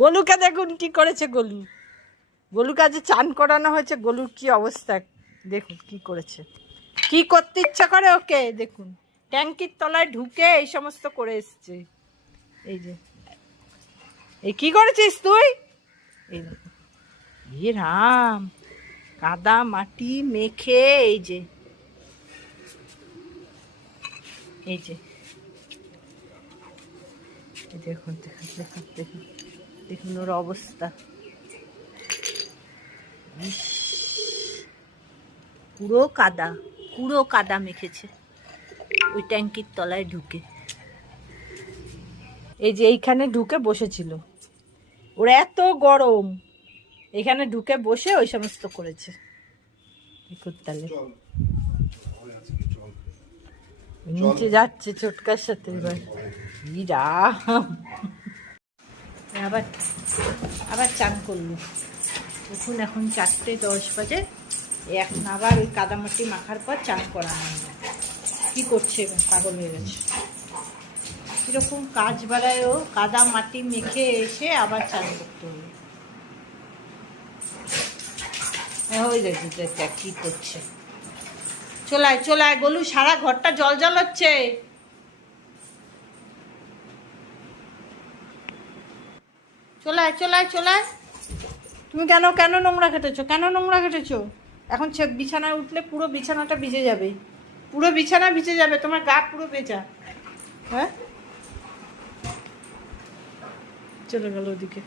গোলুকে দেখুন কি করেছে গোলুকে আজ চান করানো হয়েছে। গোলুর কি অবস্থা দেখুন, কি করেছে, কি করতে ইচ্ছা করে ওকে দেখুন। ট্যাঙ্কির তলায় ঢুকে এই সমস্ত করে এসছে। এই যে এই কি করেছিস তুই? এই দেখুন, এ রাম, কাদা মাটি মেখে এই যে দেখুন দেখুন দেখুন দেখুন দেখুন ওর অবস্থা। পুরো কাদা মেখেছে ওই ট্যাঙ্কির তলায় ঢুকে। এই যে এইখানে ঢুকে বসেছিল, ওর এত গরম, এখানে ঢুকে বসে ওই সমস্ত করেছে। তাহলে নিচে যাচ্ছে ছোটকার সাথে এবার। আবার আবার চান করলো। দেখুন এখন 4:10 বাজে, এখন আবার ওই কাদামাটি মাখার পর চান করানো হবে। কি করছে, পাগল হয়ে গেছে। কিরকম কাজ বাড়ায় ও, কাদা মাটি মেখে এসে আবার চান করতে হবে। ওই দেখি কি করছে। চলায় গোলু, সারা ঘরটা জল হচ্ছে। চলায় তুমি কেন নোংরা ঘেটেছো? এখন বিছানায় উঠলে পুরো বিছানাটা ভিজে যাবে, পুরো বিছানা ভিজে যাবে, তোমার গা পুরো ভেজা। হ্যাঁ, চলে গেল ওদিকে।